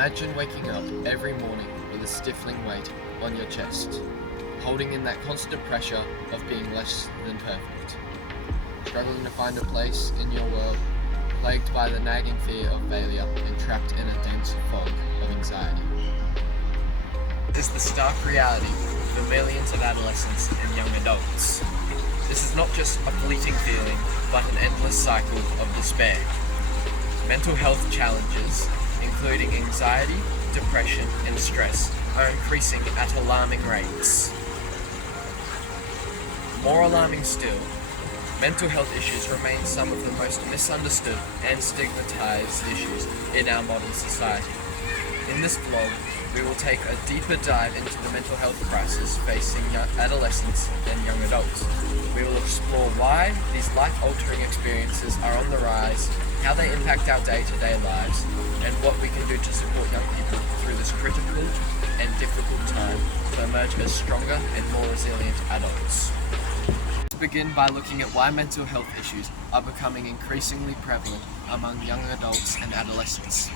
Imagine waking up every morning with a stifling weight on your chest, holding in that constant pressure of being less than perfect, struggling to find a place in your world, plagued by the nagging fear of failure and trapped in a dense fog of anxiety. This is the stark reality for millions of adolescents and young adults. This is not just a fleeting feeling, but an endless cycle of despair. Mental health challenges, including anxiety, depression, and stress, are increasing at alarming rates. More alarming still, mental health issues remain some of the most misunderstood and stigmatized issues in our modern society. In this vlog, we will take a deeper dive into the mental health crisis facing adolescents and young adults. We will explore why these life-altering experiences are on the rise, how they impact our day-to-day lives, and what we can do to support young people through this critical and difficult time to emerge as stronger and more resilient adults. Let's begin by looking at why mental health issues are becoming increasingly prevalent among young adults and adolescents.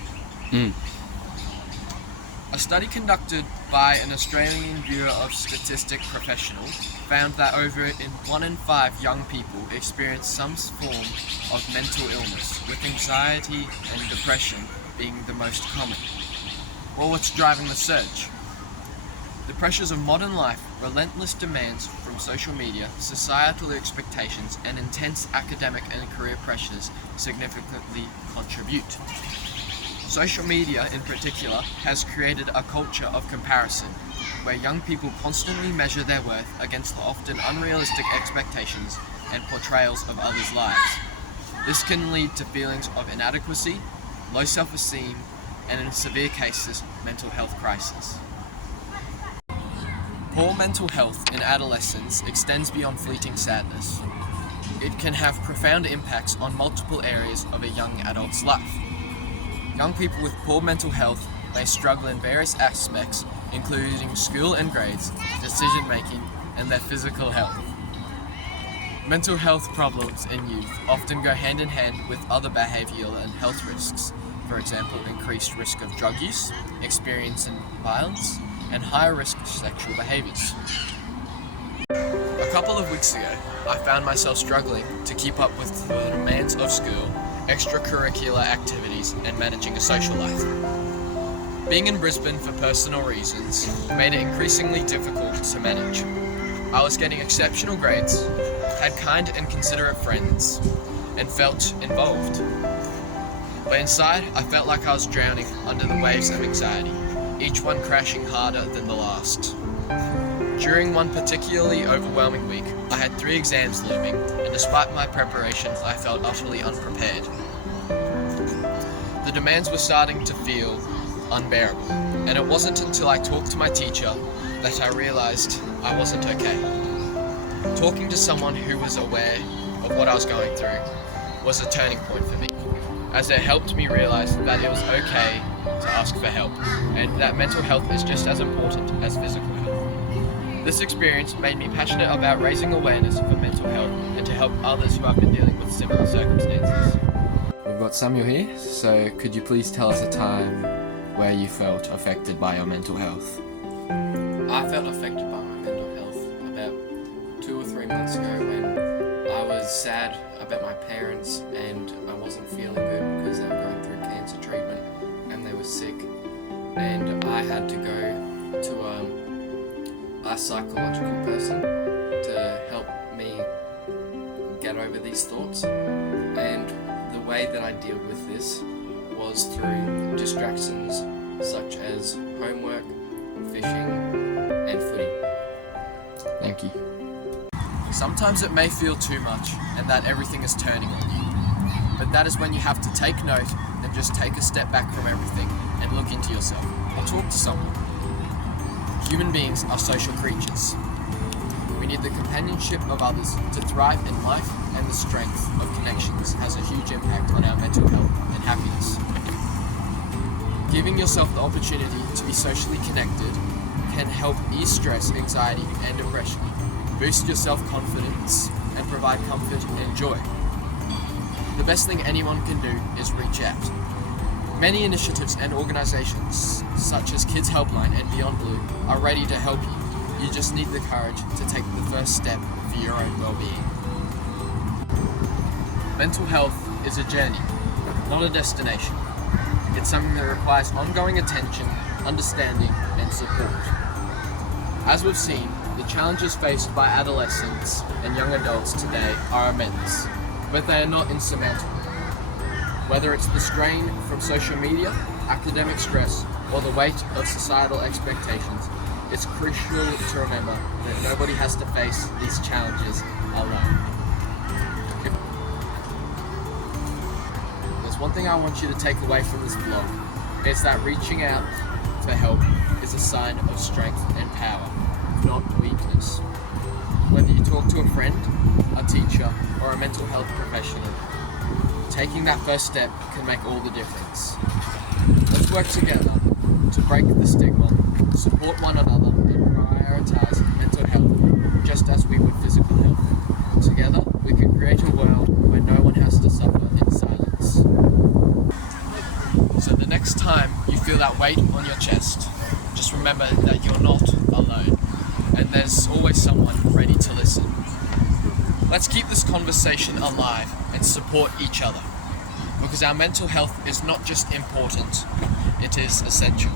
A study conducted by an Australian Bureau of Statistics professional found that over 1 in 5 young people experience some form of mental illness, with anxiety and depression being the most common. Well, what's driving the surge? The pressures of modern life, relentless demands from social media, societal expectations, and intense academic and career pressures significantly contribute. Social media, in particular, has created a culture of comparison, where young people constantly measure their worth against the often unrealistic expectations and portrayals of others' lives. This can lead to feelings of inadequacy, low self-esteem, and in severe cases, mental health crisis. Poor mental health in adolescence extends beyond fleeting sadness. It can have profound impacts on multiple areas of a young adult's life. Young people with poor mental health may struggle in various aspects, including school and grades, decision-making, and their physical health. Mental health problems in youth often go hand in hand with other behavioural and health risks, for example, increased risk of drug use, experiencing violence, and higher risk of sexual behaviours. A couple of weeks ago, I found myself struggling to keep up with the demands of school, extracurricular activities, and managing a social life. Being in Brisbane for personal reasons made it increasingly difficult to manage. I was getting exceptional grades, had kind and considerate friends, and felt involved. But inside, I felt like I was drowning under the waves of anxiety, each one crashing harder than the last. During one particularly overwhelming week, I had 3 exams looming, and despite my preparation, I felt utterly unprepared. The demands were starting to feel unbearable, and it wasn't until I talked to my teacher that I realised I wasn't okay. Talking to someone who was aware of what I was going through was a turning point for me, as it helped me realise that it was okay to ask for help, and that mental health is just as important as physical health. This experience made me passionate about raising awareness for mental health and to help others who have been dealing with similar circumstances. We've got Samuel here, so could you please tell us a time where you felt affected by your mental health? I felt affected by my mental health about 2 or 3 months ago when I was sad about my parents and I wasn't feeling good because they were going through cancer treatment and they were sick, and I had to go to a psychological person to help me get over these thoughts, and the way that I dealt with this was through distractions such as homework, fishing, and footy. Thank you. Sometimes it may feel too much and that everything is turning on you, but that is when you have to take note and just take a step back from everything and look into yourself or talk to someone. Human beings are social creatures. We need the companionship of others to thrive in life, and the strength of connections has a huge impact on our mental health and happiness. Giving yourself the opportunity to be socially connected can help ease stress, anxiety, and depression, boost your self-confidence, and provide comfort and joy. The best thing anyone can do is reach out. Many initiatives and organizations, such as Kids Helpline and Beyond Blue, are ready to help you. You just need the courage to take the first step for your own well-being. Mental health is a journey, not a destination. It's something that requires ongoing attention, understanding, and support. As we've seen, the challenges faced by adolescents and young adults today are immense, but they are not insurmountable. Whether it's the strain from social media, academic stress, or the weight of societal expectations, it's crucial to remember that nobody has to face these challenges alone. There's one thing I want you to take away from this vlog. It's that reaching out for help is a sign of strength and power, not weakness. Whether you talk to a friend, a teacher, or a mental health professional, taking that first step can make all the difference. Let's work together to break the stigma, support one another, and prioritize mental health just as we would physical health. Together, we can create a world where no one has to suffer in silence. So the next time you feel that weight on your chest, just remember that you're not alone, and there's always someone ready to listen. Let's keep this conversation alive and support each other, because our mental health is not just important, it is essential.